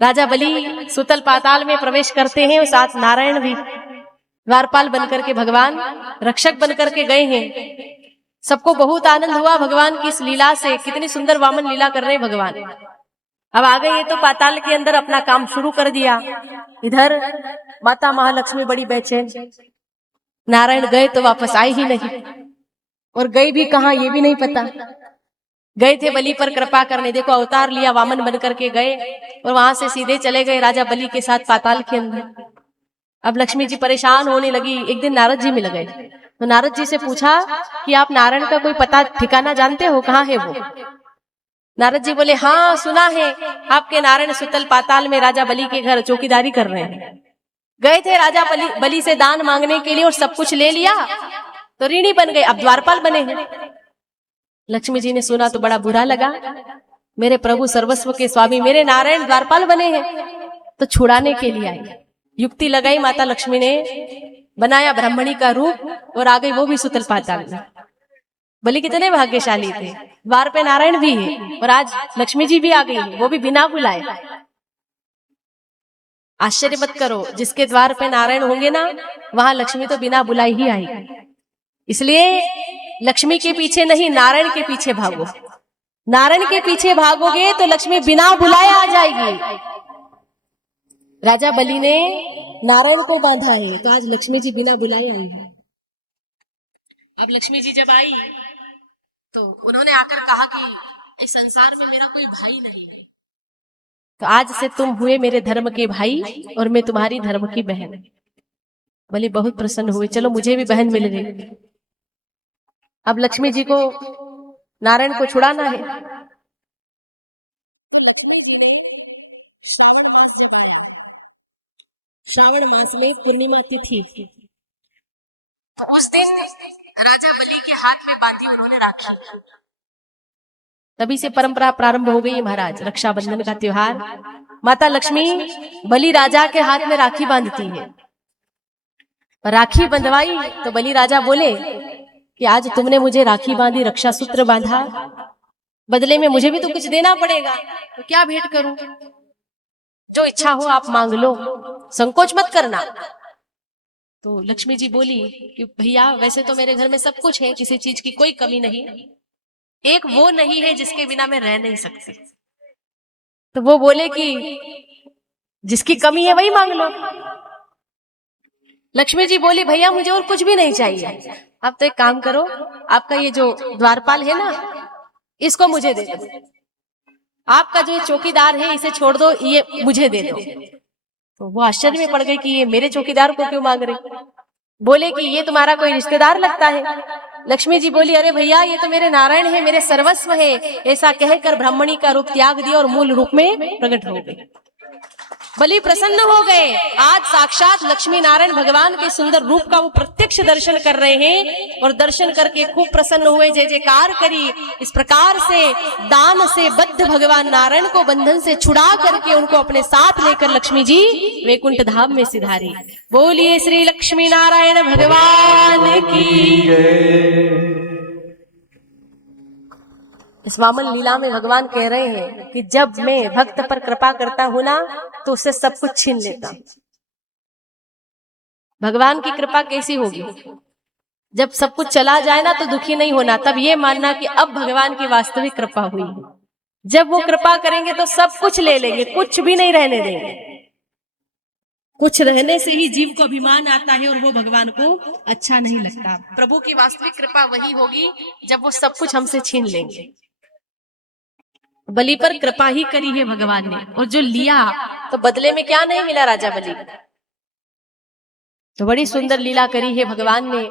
राजा बलि सुतल पाताल में प्रवेश करते हैं और साथ नारायण भी द्वारपाल बनकर के भगवान रक्षक बनकर के गए हैं। सबको बहुत आनंद हुआ भगवान की इस लीला से, कितनी सुंदर वामन लीला कर रहे हैं भगवान। अब आ गए ये तो पाताल के अंदर अपना काम शुरू कर दिया। इधर माता महालक्ष्मी बड़ी बेचैन, नारायण गए तो वापस आए ही नहीं, और गए भी कहाँ ये भी नहीं पता। गए थे बलि पर कृपा करने, देखो अवतार लिया वामन बन करके गए और वहां से सीधे चले गए राजा बलि के साथ पाताल के अंदर। अब लक्ष्मी जी परेशान होने लगी। एक दिन नारद जी मिल गए तो नारद जी से पूछा कि आप नारायण का कोई पता ठिकाना जानते हो, कहाँ है वो? नारद जी बोले हाँ सुना है, आपके नारायण सुतल पाताल में राजा बलि के घर चौकीदारी कर रहे हैं। गए थे राजा बलि से दान मांगने के लिए और सब कुछ ले लिया तो ऋणी बन गए, अब द्वारपाल बने हैं। लक्ष्मी जी ने सुना तो बड़ा बुरा लगा, मेरे प्रभु सर्वस्व के स्वामी मेरे नारायण द्वारपाल बने हैं, तो छुड़ाने के लिए आई। युक्ति लगाई माता लक्ष्मी ने, बनाया ब्राह्मणी का रूप और आ गई वो भी सुतल पाताल में। बलि कितने भाग्यशाली थे, द्वार पे नारायण भी है और आज लक्ष्मी जी भी आ गई है, वो भी बिना बुलाए। आश्चर्य मत करो, जिसके द्वार पे नारायण होंगे ना वहां लक्ष्मी तो बिना बुलाई ही आएगी। इसलिए लक्ष्मी के पीछे नहीं नारायण के पीछे भागो। नारायण के पीछे भागोगे तो लक्ष्मी बिना बुलाए आ जाएगी। राजा बलि ने नारायण को बांधा है तो आज लक्ष्मी जी बिना बुलाए आई है। अब लक्ष्मी जी जब आई तो उन्होंने आकर कहा कि इस संसार में मेरा कोई भाई नहीं है, तो आज से तुम हुए मेरे धर्म के भाई और मैं तुम्हारी धर्म की बहन। बलि बहुत प्रसन्न हुए, चलो मुझे भी बहन मिल गई। अब लक्ष्मी जी को नारायण को छुड़ाना है। श्रावण मास में पूर्णिमा तिथि, तो उस दिन राजा बलि के हाथ में बांधी उन्होंने राखी। तभी से परंपरा प्रारंभ हो गई महाराज, रक्षाबंधन का त्योहार। माता लक्ष्मी बलि राजा के हाथ में राखी बांधती है। राखी बंधवाई तो बलि राजा बोले कि आज तुमने मुझे राखी बांधी, रक्षा सूत्र बांधा, बदले में मुझे भी तो कुछ देना पड़ेगा, तो क्या भेंट करूं? जो इच्छा हो आप मांग लो, संकोच मत करना। तो लक्ष्मी जी बोली कि भैया वैसे तो मेरे घर में सब कुछ है, किसी चीज की कोई कमी नहीं, एक वो नहीं है जिसके बिना मैं रह नहीं सकती। तो वो बोले कि जिसकी कमी है वही मांग लो। लक्ष्मी जी बोली भैया मुझे और कुछ भी नहीं चाहिए, आप तो एक काम करो, आपका ये जो द्वारपाल है ना इसको मुझे दे दो, आपका जो चौकीदार है इसे छोड़ दो, ये मुझे दे दो। तो वो आश्चर्य में पड़ गए कि ये मेरे चौकीदार को क्यों मांग रहे। बोले कि ये तुम्हारा कोई रिश्तेदार लगता है। लक्ष्मी जी बोली अरे भैया ये तो मेरे नारायण है, मेरे सर्वस्व है। ऐसा कहकर ब्राह्मणी का रूप त्याग दिया और मूल रूप में प्रकट हो गए। बलि प्रसन्न हो गए, आज साक्षात लक्ष्मी नारायण भगवान के सुंदर रूप का वो प्रत्यक्ष दर्शन कर रहे हैं और दर्शन करके खूब प्रसन्न हुए, जय जयकार करी। इस प्रकार से दान से बद्ध भगवान नारायण को बंधन से छुड़ा करके उनको अपने साथ लेकर लक्ष्मी जी वैकुंठ धाम में सिधारी। बोलिए श्री लक्ष्मी नारायण भगवान की। इस वामन लीला में भगवान कह रहे हैं कि जब मैं भक्त पर कृपा करता हूं ना तो उससे सब कुछ छीन लेता हूं। भगवान की कृपा कैसी होगी? जब सब कुछ चला जाए ना तो दुखी नहीं होना, तब ये मानना कि अब भगवान की वास्तविक कृपा हुई है। जब वो कृपा करेंगे तो सब कुछ ले लेंगे, कुछ भी नहीं रहने देंगे। कुछ रहने से ही जीव को अभिमान आता है और वो भगवान को अच्छा नहीं लगता। प्रभु की वास्तविक कृपा वही होगी जब वो सब कुछ हमसे छीन लेंगे। बलि पर कृपा ही करी है भगवान ने, और जो लिया तो बदले में क्या नहीं मिला राजा बलि। तो बड़ी सुंदर लीला करी है भगवान ने।